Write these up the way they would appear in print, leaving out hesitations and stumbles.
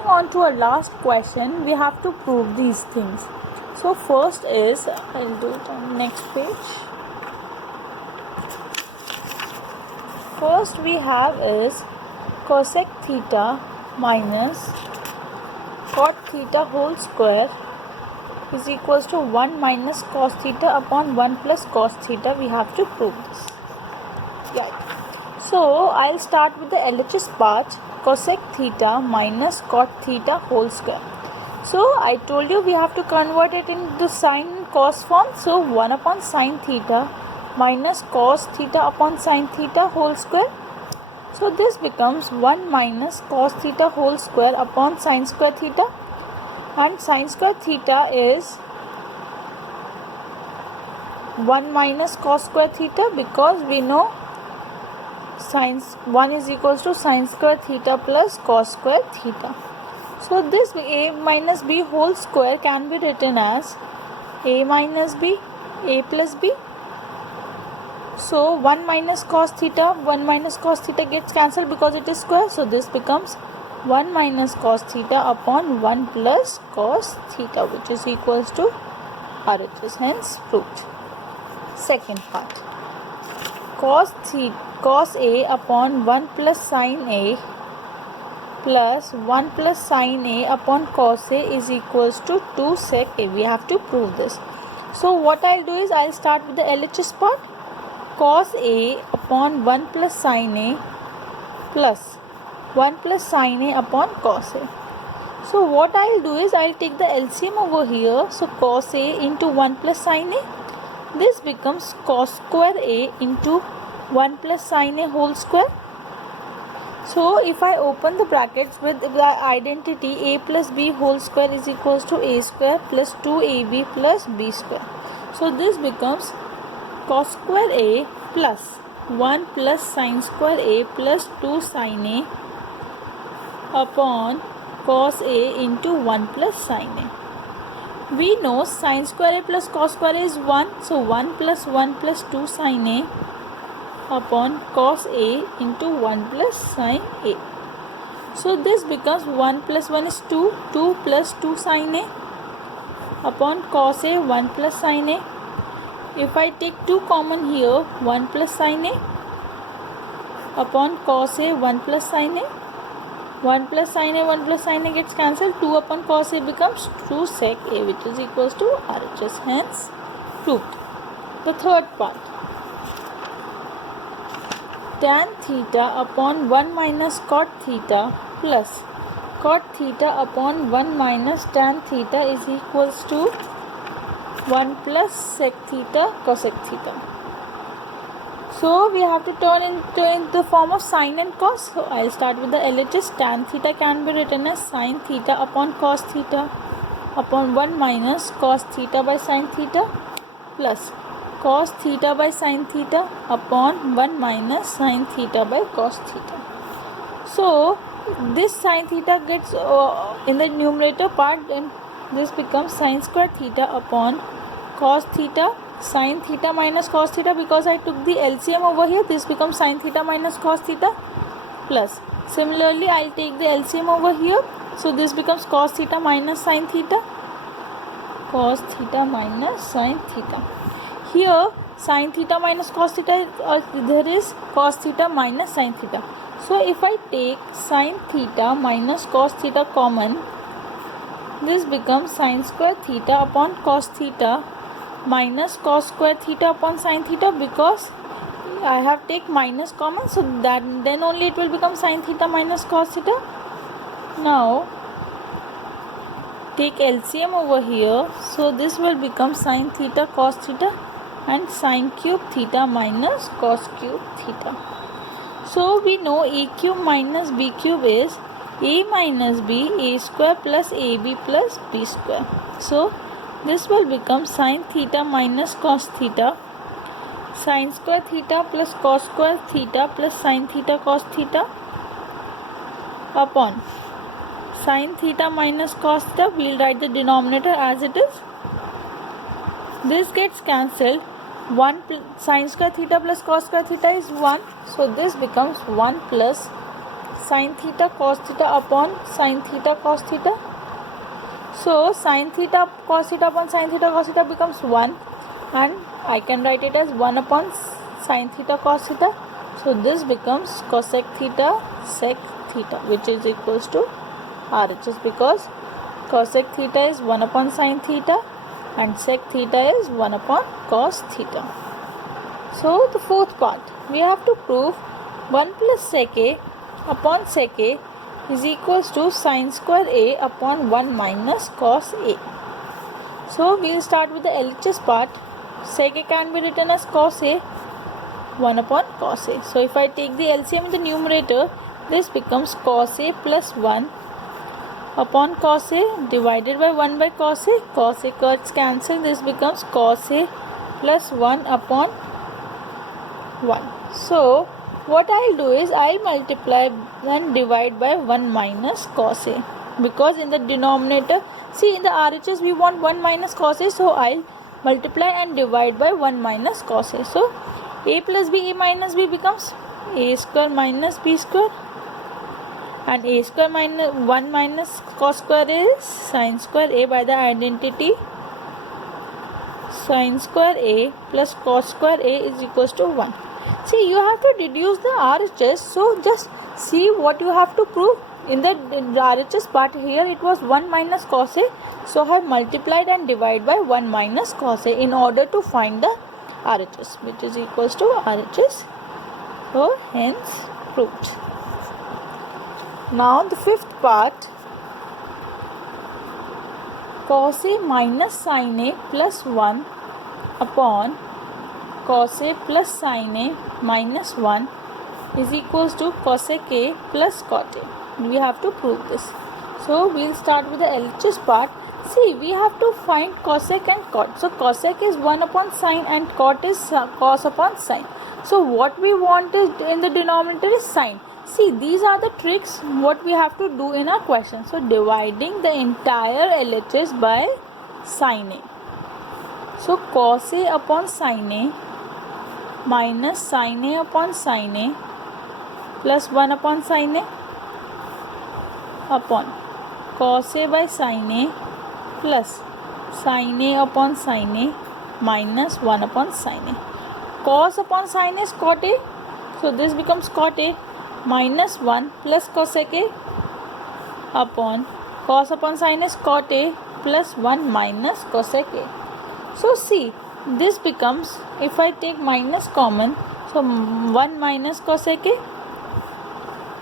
moving on to our last question, we have to prove these things. So first is, I'll do it on next page. First we have is cosec theta minus cot theta whole square is equals to 1 minus cos theta upon 1 plus cos theta. We have to prove this. Yeah. So I'll start with the LHS part. Cosec theta minus cot theta whole square. So I told you we have to convert it into sine and cos form. So 1 upon sine theta minus cos theta upon sine theta whole square. So this becomes 1 minus cos theta whole square upon sine square theta, and sine square theta is 1 minus cos square theta, because we know sine 1 is equals to sine square theta plus cos square theta. So this a minus b whole square can be written as a minus b, a plus b. So 1 minus cos theta gets cancelled because it is square. So this becomes 1 minus cos theta upon 1 plus cos theta, which is equals to RHS, hence proved. Second part, cos a upon 1 plus sin a plus 1 plus sin a upon cos a is equals to 2 sec a. We have to prove this. So what I'll do is I'll start with the LHS part. Cos a upon 1 plus sin a plus 1 plus sin a upon cos a. So what I'll do is I'll take the LCM over here. So cos a into 1 plus sin a. This becomes cos square a into 1 plus sin a whole square. So if I open the brackets with the identity a plus b whole square is equals to a square plus 2ab plus b square. So this becomes cos square a plus 1 plus sin square a plus 2 sin a upon cos a into 1 plus sin a. We know sin square a plus cos square a is 1. So 1 plus 1 plus 2 sin a upon cos a into 1 plus sin a. So this becomes 1 plus 1 is 2, 2 plus 2 sin a upon cos a 1 plus sin a. If I take 2 common here, 1 plus sin a upon cos a 1 plus sin a. 1 plus sin a, 1 plus sin a gets cancelled. 2 upon cos a becomes 2 sec a, which is equals to RHS, hence proved. The third part, tan theta upon 1 minus cot theta plus cot theta upon 1 minus tan theta is equals to 1 plus sec theta cosec theta. So we have to turn into in the form of sine and cos. So I'll start with the LHS. Tan theta can be written as sine theta upon cos theta upon 1 minus cos theta by sine theta plus cos theta by sine theta upon 1 minus sine theta by cos theta. So this sine theta gets in the numerator part, and this becomes sine square theta upon cos theta sin theta minus cos theta. Because I took the LCM over here, this becomes sin theta minus cos theta plus. Similarly, I'll take the LCM over here. So this becomes cos theta minus sin theta, cos theta minus sin theta. Here sin theta minus cos theta, there is cos theta minus sin theta. So if I take sin theta minus cos theta common, this becomes sin square theta upon cos theta minus cos square theta upon sin theta, because I have take minus common, so that then only it will become sin theta minus cos theta. Now take LCM over here. So this will become sin theta cos theta and sin cube theta minus cos cube theta. So we know a cube minus b cube is a minus b, a square plus ab plus b square. So this will become sin theta minus cos theta, sin square theta plus cos square theta plus sin theta cos theta upon sin theta minus cos theta. We will write the denominator as it is. This gets cancelled. 1 sin square theta plus cos square theta is 1. So this becomes 1 plus sin theta cos theta upon sin theta cos theta. So sin theta cos theta upon sin theta cos theta becomes 1, and I can write it as 1 upon sin theta cos theta. So this becomes cosec theta sec theta, which is equals to RHS, because cosec theta is 1 upon sin theta and sec theta is 1 upon cos theta. So the fourth part, we have to prove 1 plus sec a upon sec a is equals to sin square a upon 1 minus cos a. So we will start with the LHS part. Sec a can be written as cos a, 1 upon cos a. So if I take the LCM in the numerator, this becomes cos a plus 1 upon cos a divided by 1 by cos a. Cos a cuts cancel, this becomes cos a plus 1 upon 1. So what I'll do is I'll multiply and divide by 1 minus cos a, because in the denominator, see, in the RHS we want 1 minus cos a, so I'll multiply and divide by 1 minus cos a. So a plus b, a minus b becomes a square minus b square, and a square minus 1 minus cos square is sin square a by the identity sin square a plus cos square a is equals to 1. See, you have to deduce the RHS, so just see what you have to prove. In the RHS part, here it was 1 minus cos a, so I have multiplied and divided by 1 minus cos a in order to find the RHS, which is equals to RHS. So hence proved. Now the fifth part, cos a minus sin a plus 1 upon cos a plus sin a minus 1 is equals to cosec a plus cot a. We have to prove this. So we'll start with the LHS part. See, we have to find cosec and cot. So cosec is 1 upon sin and cot is cos upon sin. So what we want is in the denominator is sin. See, these are the tricks what we have to do in our question. So dividing the entire LHS by sin a. So cos a upon sin a minus sin a upon sin a plus 1 upon sin a upon cos a by sin a plus sin a upon sin a minus 1 upon sin a. Cos upon sin a is cot a, so this becomes cot a minus 1 plus cosec a upon cos upon sin is cot a plus 1 minus cosec a. So see, this becomes, if I take minus common, so 1 minus cosec a,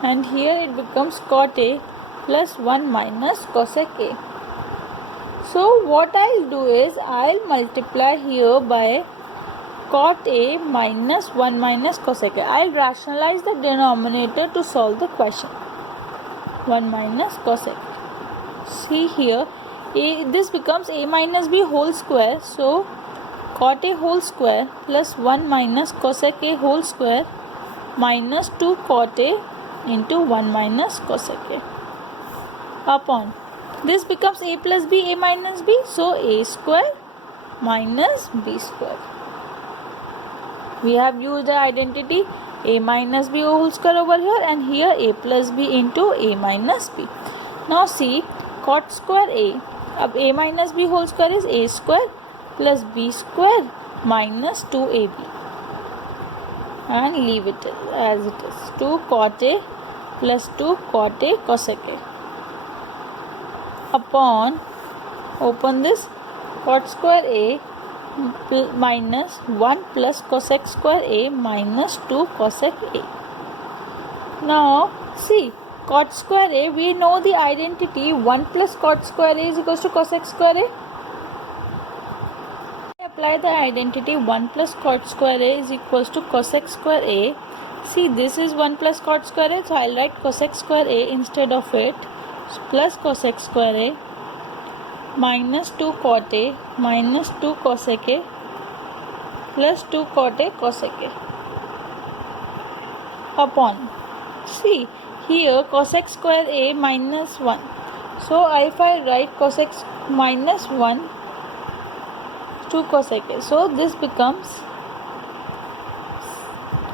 and here it becomes cot a plus 1 minus cosec a. So what I'll do is I'll multiply here by cot a minus 1 minus cosec a. I'll rationalize the denominator to solve the question. 1 minus cosec. See here, this becomes a minus b whole square. So cot a whole square plus 1 minus cosec a whole square minus 2 cot a into 1 minus cosec a upon, this becomes a plus b, a minus b, so a square minus b square. We have used the identity a minus b whole square over here, and here a plus b into a minus b. Now see, cot square a, अब a minus b whole square is a square plus b square minus 2ab, and leave it as it is, 2 cot a plus 2 cot a cosec a upon, open this, cot square a minus 1 plus cosec square a minus 2 cosec a. Now see, cot square a, we know the identity 1 plus cot square a is equals to cosec square a. Apply the identity 1 plus cot square a is equals to cosec square a. See, this is 1 plus cot square a, so I'll write cosec square a instead of it, plus cosec square a minus 2 cot a minus 2 cosec a plus 2 cot a cosec a upon, see, here cosec square a minus 1. So if I write cosec minus 1 2 cosec a, so this becomes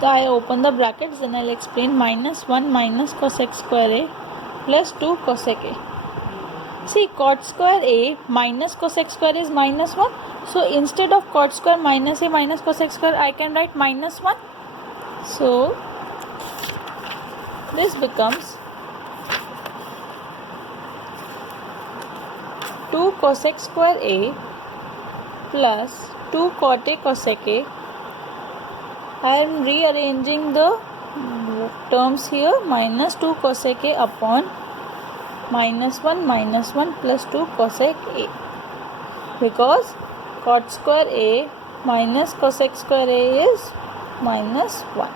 I open the brackets, then I'll explain. Minus 1 minus cosec square a plus 2 cosec a. See, cot square a minus cosec square is minus 1. So instead of cot square minus a minus cosec square, I can write minus 1. So this becomes 2 cosec square a plus 2 cot a cosec a. I am rearranging the terms here. Minus 2 cosec a upon minus 1 plus 2 cosec a, because cot square a minus cosec square a is minus 1.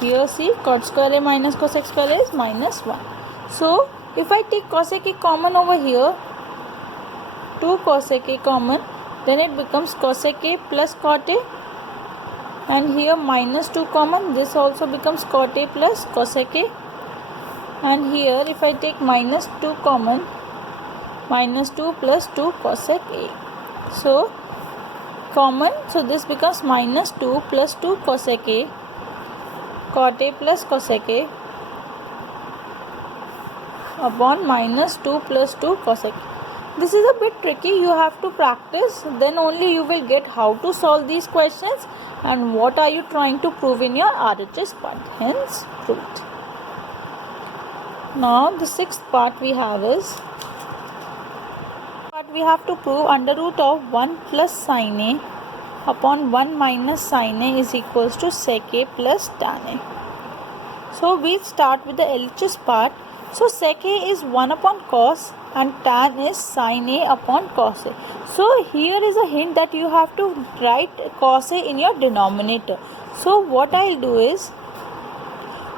Here see, cot square a minus cosec square a is minus 1. So if I take cosec a common over here, 2 cosec a common, then it becomes cosec a plus cot a, and here minus 2 common, this also becomes cot a plus cosec a. And here if I take minus 2 common, minus 2 plus 2 cosec a. So common, so this becomes minus 2 plus 2 cosec a, cot a plus cosec a upon minus 2 plus 2 cosec a. This is a bit tricky. You have to practice, then only you will get how to solve these questions and what are you trying to prove in your RHS part. Hence proved. Now the sixth part we have is, we have to prove under root of 1 plus sin a upon 1 minus sin a is equals to sec a plus tan a. So we start with the LHS part. So sec a is 1 upon cos and tan is sin a upon cos a. So here is a hint that you have to write cos a in your denominator. So what I will do is,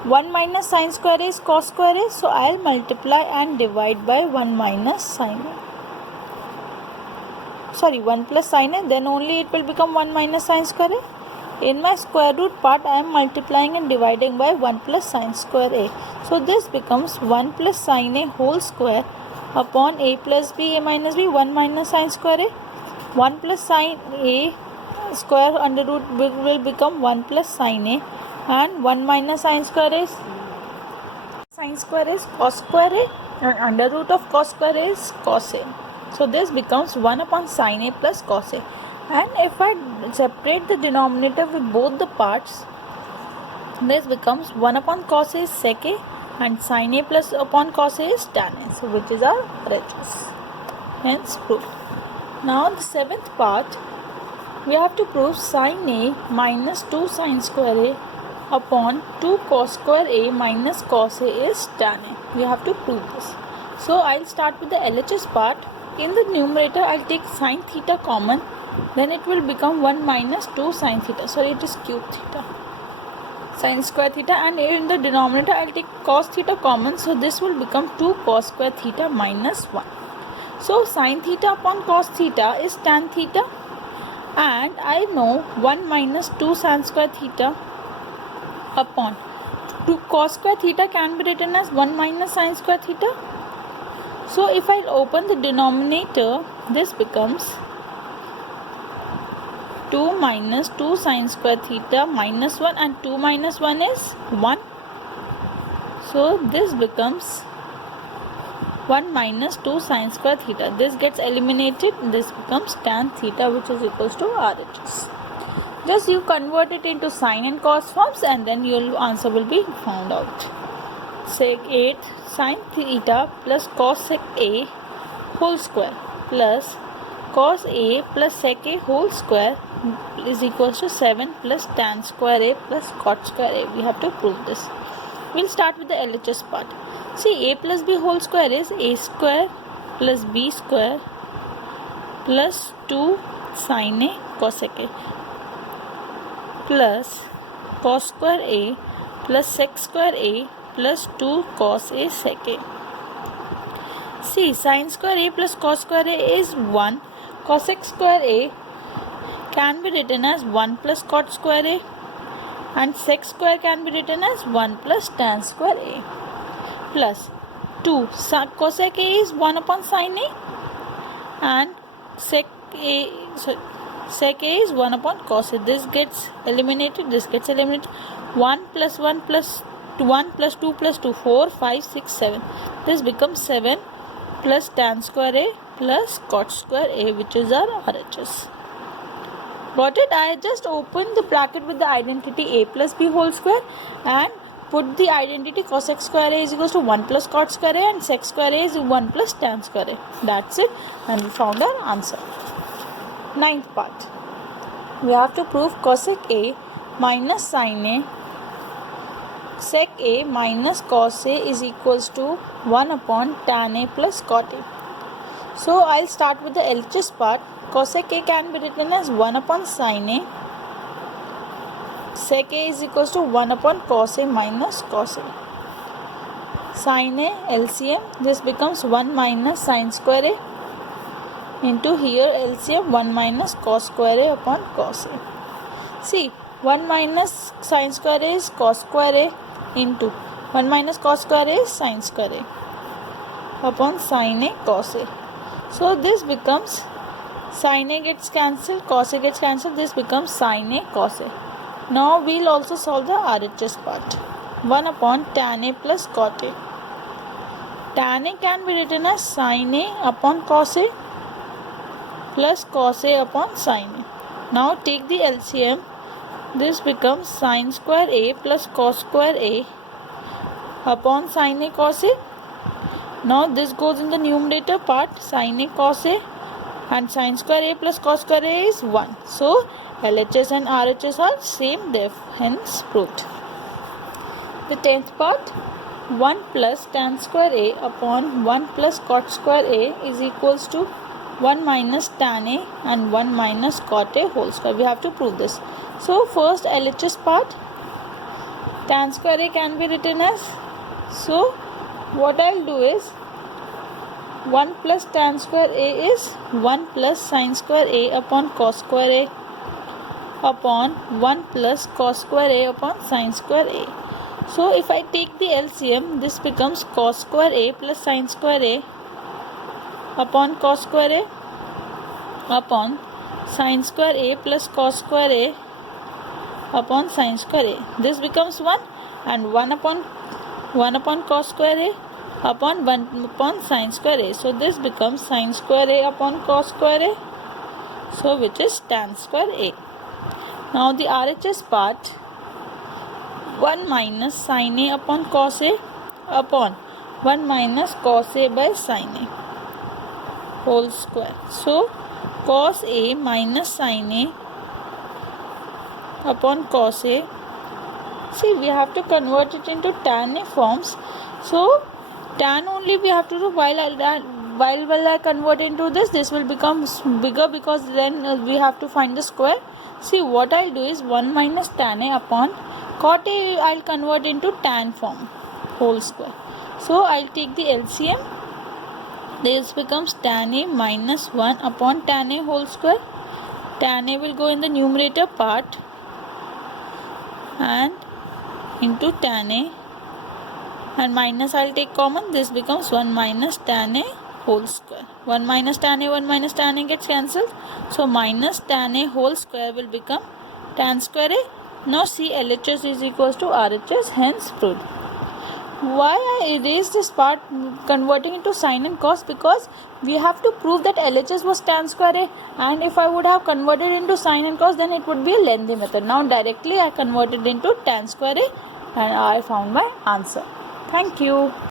1 minus sin square is cos square a, so I will multiply and divide by 1 minus sin a. 1 plus sin a, then only it will become 1 minus sin square a. In my square root part, I am multiplying and dividing by 1 plus sin square a. So this becomes 1 plus sin a whole square upon a plus b, a minus b, 1 minus sin square a. 1 plus sin a square under root will become 1 plus sin a, and 1 minus sin square is cos square a, and under root of cos square is cos a. So this becomes 1 upon sin a plus cos a. And if I separate the denominator with both the parts, this becomes 1 upon cos a is sec a and sin a plus upon cos a is tan a. So which is our RHS. Hence proved. Now the seventh part, we have to prove sin a minus 2 sin square a upon 2 cos square a minus cos a is tan a. We have to prove this. So I'll start with the LHS part. In the numerator, I'll take sin theta common. Then it will become 1 minus 2 sin theta. Sorry, it is cube theta. Sin square theta, and in the denominator I'll take cos theta common. So this will become 2 cos square theta minus 1. So sin theta upon cos theta is tan theta. And I know 1 minus 2 sin square theta upon 2 cos square theta can be written as 1 minus sin square theta. So if I open the denominator, this becomes 2 minus 2 sin square theta minus 1, and 2 minus 1 is 1. So this becomes 1 minus 2 sin square theta. This gets eliminated. This becomes tan theta, which is equals to RHS. Just you convert it into sin and cos forms, and then your answer will be found out. Sec 8 sin theta plus cos sec a whole square plus cos a plus sec a whole square is equals to 7 plus tan square a plus cot square a. We have to prove this. We'll start with the LHS part. See, a plus b whole square is a square plus b square plus 2 sin a cosec a plus cos square a plus sec square a plus 2 cos a sec a. See, sin square a plus cos square a is 1. Cosec square a can be written as 1 plus cot square a, and sec square can be written as 1 plus tan square a, plus 2 cosec a is 1 upon sin a, and sec a Sec A is 1 upon cos A. This gets eliminated, this gets eliminated. 1 plus 1 plus 1 plus 2 plus 2, 4, 5, 6, 7. This becomes 7 plus tan square A plus cot square A, which is our RHS. Got it? I just opened the bracket with the identity A plus B whole square and put the identity cos x square A is equals to 1 plus cot square A and sec square A is 1 plus tan square A. That's it, and we found our answer. Ninth part. We have to prove cosec A minus sin A sec A minus cos A is equals to 1 upon tan A plus cot A. So I'll start with the LHS part. Cosec A can be written as 1 upon sin A. Sec A is equals to 1 upon cos A minus cos A. Sin A LCM, this becomes 1 minus sin square A into here LCM 1 minus cos square A upon cos A. See, 1 minus sin square A is cos square A into 1 minus cos square A is sin square A upon sin A cos A. So this becomes sin A gets cancelled, cos A gets cancelled, this becomes sin A cos A. Now we'll also solve the RHS part. 1 upon tan A plus cot A. Tan A can be written as sin A upon cos A plus cos A upon sin A. Now take the LCM. This becomes sin square A plus cos square A upon sin A cos A. Now this goes in the numerator part, sin A cos A, and sin square A plus cos square A is 1. So LHS and RHS are same, hence proved. The 10th part, 1 plus tan square A upon 1 plus cot square A is equals to 1 minus tan A and 1 minus cot A whole square. We have to prove this. So first LHS part, tan square A can be written as, so what I'll do is 1 plus tan square A is 1 plus sin square A upon cos square A upon 1 plus cos square A upon sin square A. So if I take the LCM, this becomes cos square A plus sin square A upon cos square A upon sin square A plus cos square A upon sin square A. This becomes 1 and 1 upon cos square A upon 1 upon sin square A. So this becomes sin square A upon cos square A, so which is tan square A. Now the RHS part, 1 minus sin A upon cos A upon 1 minus cos A by sin A whole square. So cos A minus sin A upon cos A. See, we have to convert it into tan A forms. So tan only we have to do. While I convert into this will become bigger, because then we have to find the square. See, what I'll do is 1 minus tan A upon cot A I'll convert into tan form whole square. So I'll take the LCM. This becomes tan A minus 1 upon tan A whole square. Tan A will go in the numerator part and into tan A, and minus I'll take common. This becomes 1 minus tan A whole square. 1 minus tan A gets cancelled. So minus tan A whole square will become tan square A. Now see, LHS is equals to RHS, hence proved. Why I erased this part converting into sin and cos? Because we have to prove that LHS was tan square A, and if I would have converted into sin and cos, then it would be a lengthy method. Now directly I converted into tan square A and I found my answer. Thank you.